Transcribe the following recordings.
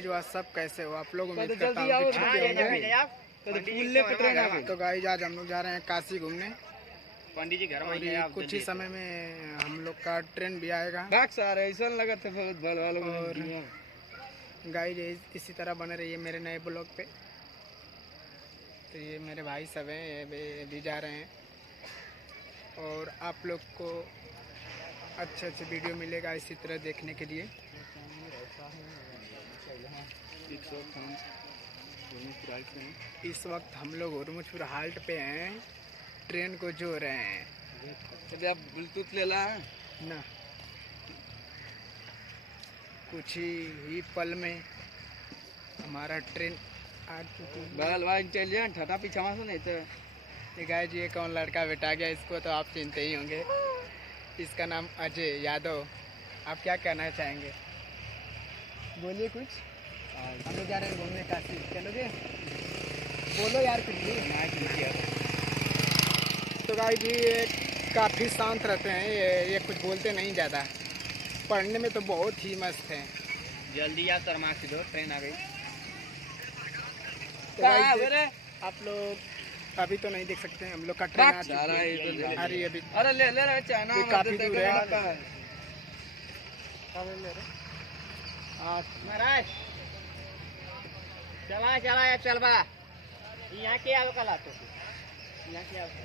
Guys जो सब कैसे हो आप लोग, उम्मीद करता हूँ कि ठीक होंगे। तो गाइस आज हम लोग जा रहे हैं काशी घूमने। पंडित जी घर में कुछ ही समय में हम लोग का ट्रेन भी आएगा। और गाइस इसी तरह बने रहिए मेरे नए ब्लॉग पे। तो ये मेरे भाई सब हैं, ये भी जा रहे हैं और आप लोग को अच्छे अच्छे वीडियो मिलेगा इसी तरह देखने के लिए। इस वक्त हम लोग हुरमुजपुर हाल्ट पे हैं, ट्रेन को जो रहे हैं। आप ब्लूटूथ ले ला ना कुछ ही पल में हमारा ट्रेन आ चुकी है। ठटा पीछा नहीं तो ये गाइस ये कौन लड़का बैठा गया, इसको तो आप चिनते ही होंगे। इसका नाम अजय यादव। आप क्या कहना चाहेंगे, बोलिए कुछ। हम लोग जा रहे हैं घूमने काशी, चलोगे? बोलो यार कुछ भी। तो गाइस ये काफ़ी शांत रहते हैं, ये कुछ बोलते नहीं ज़्यादा। पढ़ने में तो बहुत ही मस्त है। जल्दी आ तरमा से दो, ट्रेन आ गई। तो गाइस आप लोग अभी तो नहीं देख सकते हैं, हम लोग का ट्रेन आ चुका है। अरे अभी अरे ले रहे चाइना में काफी दूर है। महाराज चला चलवा यहाँ के आओ कल आते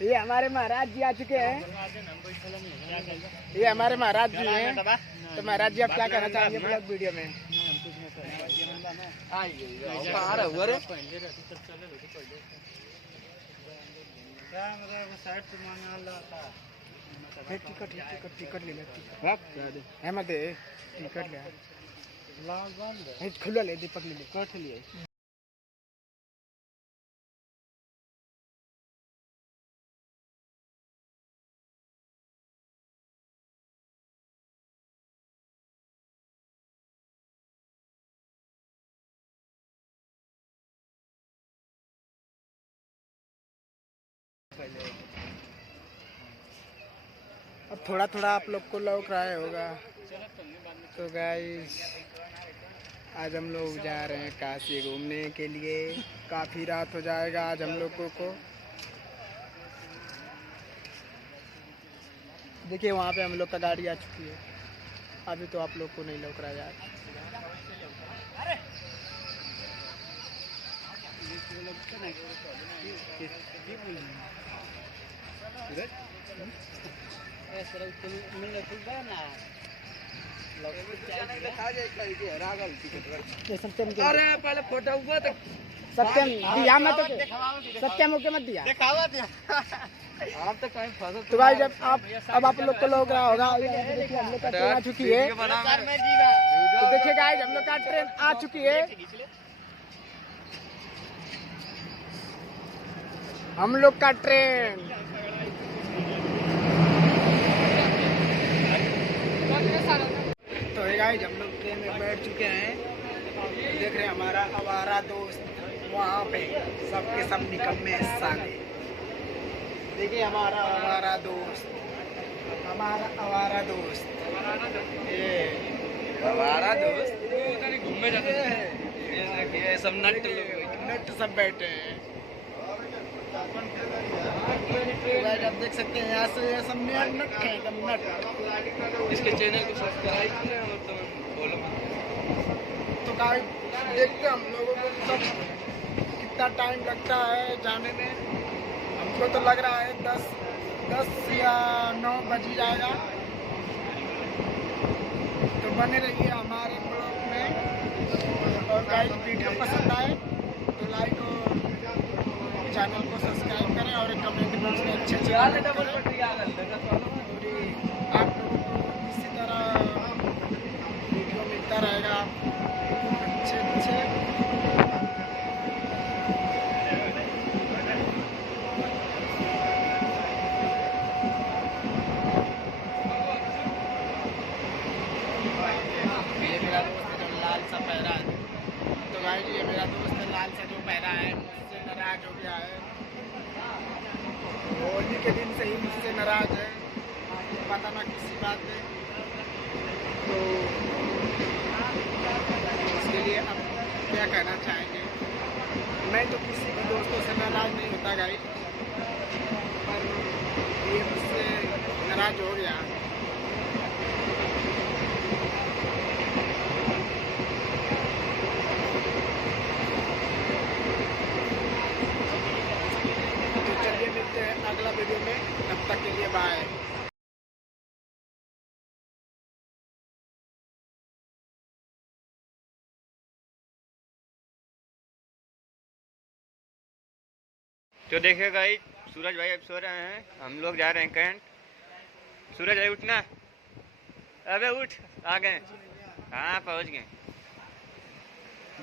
ये हमारे महाराज जी आ चुके हैं। ये हमारे महाराज जी हैं। तो महाराज जी आप क्या कहना चाहेंगे ब्लॉग वीडियो में? टिकट ले अहमद टिकट ले खुला ले, दीपक ले कट लिए। अब थोड़ा थोड़ा आप लोग को लौक रहा होगा। तो गाइस आज हम लोग जा रहे हैं काशी घूमने के लिए। काफ़ी रात हो जाएगा आज हम लोगों को। देखिए वहाँ पे हम लोग का गाड़ी आ चुकी है। अभी तो आप लोग को नहीं लौक रहा यार। अरे पहले फोटो हुआ तो सत्यम दिया मत, सत्यम ओके मत दिया। आप तो कहीं फंसो। तो भाई जब अब आप लोग को लग रहा होगा, देखिए हम लोग का ट्रेन आ चुकी है। तो देखिए गाइस हम लोग का ट्रेन आ चुकी है। हम लोग का ट्रेन तो है गाइस हम लोग ट्रेन में बैठ चुके हैं। देख रहे हैं हमारा आवारा दोस्त वहाँ पे सबके सब निकम्मे साले। देखिए हमारा आवारा दोस्त, ये हमारा दोस्त घूमने जाते हैं। सब नट सब बैठे हैं। आप देख सकते हैं यहाँ से ये सब नट है, एकदम नट। इसके चैनल को सब्सक्राइब करें तो बोलो। तो गाइस देखते हैं हम लोगों को सब कितना टाइम लगता है जाने में। हमको तो लग रहा है 10 या 9 बज ही जाएगा। तो बने रहिए हमारे ब्लॉग में। और गाइस वीडियो पसंद आए तो लाइक और चैनल को सब्सक्राइब करें और कमेंट बॉक्स में अच्छे कमेंट करें। आप लोगों को इसी तरह वीडियो मिलता रहेगा अच्छे। ये मेरा दोस्त है जो लाल सा पहरा है। तो भाई ये मेरा दोस्त है लाल सा जो पहरा है, मुझसे नाराज हो गया है। होली के दिन से ही मुझसे नाराज है, पता ना किसी बात पे। तो इसके लिए अब क्या कहना चाहेंगे? मैं तो किसी भी दोस्तों से नाराज नहीं होता गाइस, पर ये मुझसे नाराज हो गया। तो चलिए मिलते हैं अगला वीडियो में, तब तक के लिए बाय। तो देखिए गाइस, सूरज भाई अब सो रहे हैं, हम लोग जा रहे हैं कैंट। सूरज भाई उठना, अबे उठ, आ गए, हाँ पहुँच गए।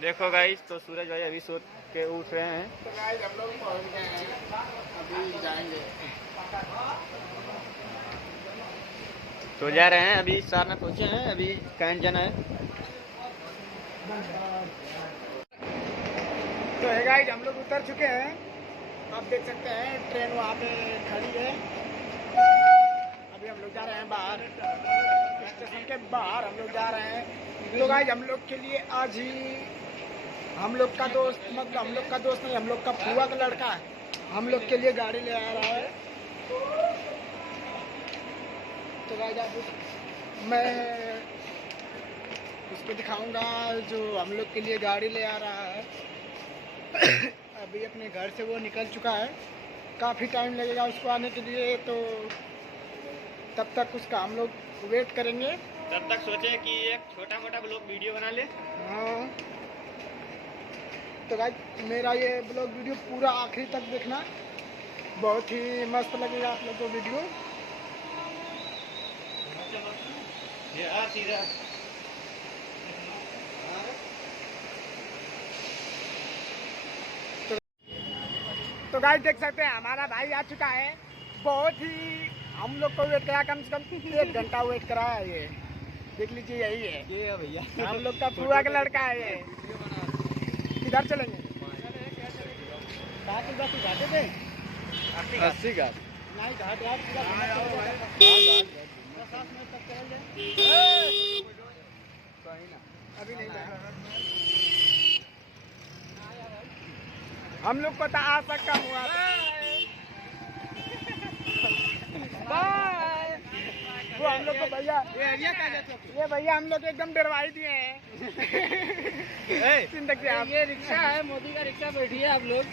देखो गाइस, तो सूरज भाई अभी सो के उठ रहे हैं। तो गाइस हम लोग पहुंच गए हैं, अभी जाएंगे। तो जा रहे हैं, अभी सार में पहुँचे हैं, अभी कैंट जाना है। तो है गाइस, हम लोग उतर चुके हैं, आप देख सकते हैं ट्रेन वहाँ पे खड़ी है। अभी हम लोग जा रहे हैं बाहर, स्टेशन के बाहर हम लोग जा रहे हैं। तो गाइस हम लोग के लिए आज ही हम लोग का दोस्त, मतलब हम लोग का दोस्त नहीं, हम लोग का फूआ का लड़का हम लोग के लिए गाड़ी ले आ रहा है। तो गाइस आप मैं उसको दिखाऊंगा जो हम लोग के लिए गाड़ी ले आ रहा है। अभी अपने घर से वो निकल चुका है, काफ़ी टाइम लगेगा उसको आने के लिए, तो तब तक उसका हम लोग वेट करेंगे। तब तक सोचे कि एक छोटा मोटा ब्लॉग वीडियो बना ले। हाँ, तो गाइस मेरा ये ब्लॉग वीडियो पूरा आखिरी तक देखना, बहुत ही मस्त लगेगा आप लोग को वीडियो। सीधा तो गाइस देख सकते हैं हमारा भाई आ चुका है, बहुत ही हम लोग को वेट करा, कम से कम 1 घंटा वेट करा है। ये देख लीजिए, यही है ये भैया, हम लोग का फूआ का लड़का है ये। किधर चलेंगे? 80 का नहीं, घाट घाट अभी नहीं जाएगा। हम लोग को तो आज तक कम हुआ था। वो हम लोग को भैया, ये भैया हम लोग एकदम डरवाई दिए हैं। ये रिक्शा है, मोदी का रिक्शा, बैठिए आप लोग।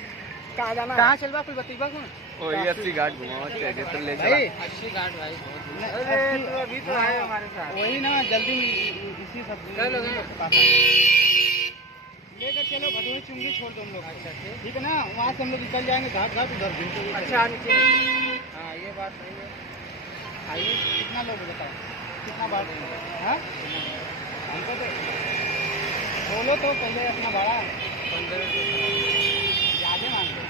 कहाँ जाना? कहाँ चलवा कुल बतीबा कौन? वही 80 घाट घुमाओ, तो ले चला। 80 घाट भाई, अरे तो अभी तो आए हमारे साथ। वही ना, जल्दी इसी सब लेकर चलो, भदोही चुंगी छोड़ दो हम लोग। अच्छा ठीक है ना, वहाँ से हम लोग निकल जाएंगे घाट घाट उधर। अच्छा नीचे, हाँ ये बात सही है। आइए, कितना लोग बताओ, कितना भाड़ा देंगे? हाँ हमको तो बोलो तो पहले अपना भाड़ा। 1500 ज़्यादा मांगते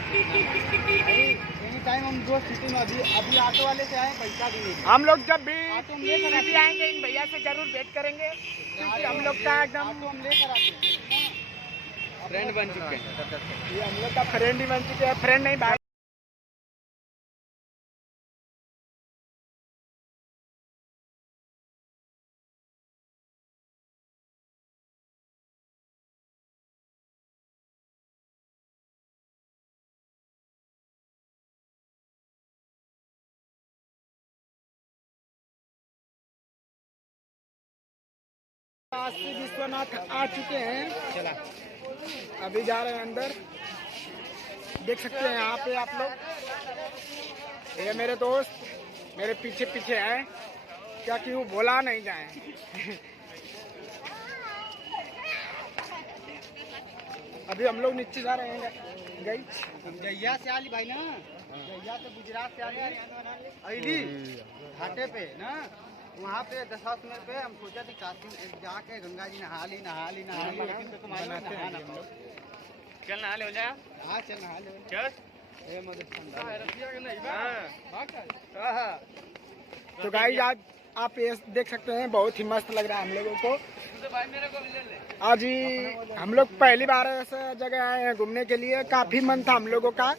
भाई, एनी टाइम हम दो सिटी में अभी ऑटो वाले से आए, पैसा भी नहीं। हम लोग जब भी सिटी आएंगे इन भैया से जरूर भेंट करेंगे, क्योंकि हम लोग का एकदम हम लेकर आते हैं, फ्रेंड बन चुके हैं। ये हम लोग का फ्रेंड ही बन चुके हैं, फ्रेंड नहीं भाई। काशी विश्वनाथ आ चुके हैं, चला अभी जा रहे हैं अंदर। देख सकते हैं यहाँ पे आप लोग, ये मेरे दोस्त मेरे पीछे पीछे हैं, क्या कि वो बोला नहीं जाए। अभी हम लोग नीचे जा रहे हैं। गैया से आली भाई ना, गैया से गुजरात से आली घाटे पे ना, वहाँ पे 10 मिनट पे हम सोचा थी काशी जाके गंगा जी नहा ली। लेकिन तो तुम्हारे नहाना हम लोग। चल नहा ले, हो जाए। हाँ चल नहा ले। चल तो गाइस आज आप ये देख सकते हैं, बहुत ही मस्त लग रहा है हम लोगों को। आज ही हम लोग पहली बार ऐसा जगह आए हैं घूमने के लिए। काफी मन था हम लोगों का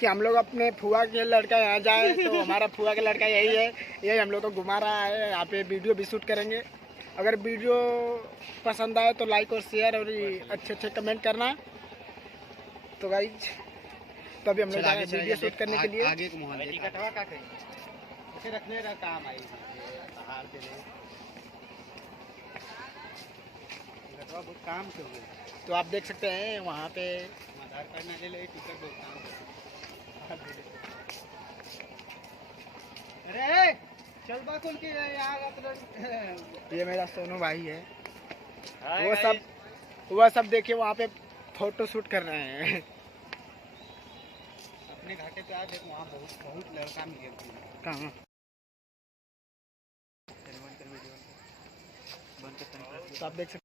कि हम लोग अपने फुआ के लड़का यहाँ जाए, तो हमारा फुआ का लड़का यही है, यही हम लोग को घुमा रहा है। यहाँ पे वीडियो भी शूट करेंगे। अगर वीडियो पसंद आए तो लाइक और शेयर और अच्छे अच्छे कमेंट करना। तो गाइज तो अभी हम लोग जा रहे हैं वीडियो शूट करने के लिए। आगे को मोहन टिकट हवा का कहीं उसे रखने का काम आई पहाड़ के लिए बहुत काम से हुए। तो आप देख सकते हैं वहाँ पे आधार कार्ड ना ले ले टिकट बहुत काम कर। अरे चल बाकुल की यहाँ ये मेरा सोनू भाई है। हाय वो गाइस। वह सब देखिए वहाँ पे फोटो शूट कर रहे हैं। अपने घाटे पे आ देख वहाँ बहुत बहुत लड़का मिले। कहाँ? तो आप देख सकते